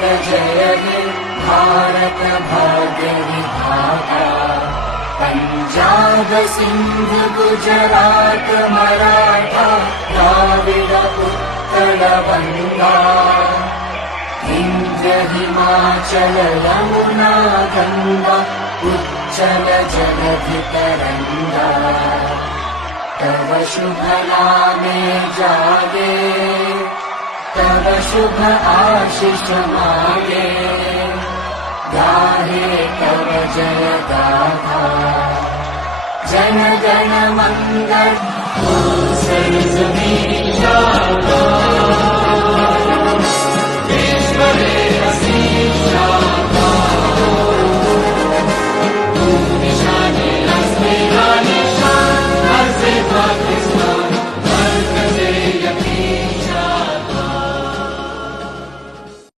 जय हे भारत भाग्य विधाता। पंजाब सिंध गुजरात मराठा द्राविड उत्कल बंगा। विंध्य हिमाचल यमुना गंगा उच्चल जलधि तरंगा। तव शुभ नामे जागे तव शुभ आशीष मागे। गाहे तव जय गाथा जन गण मंगल।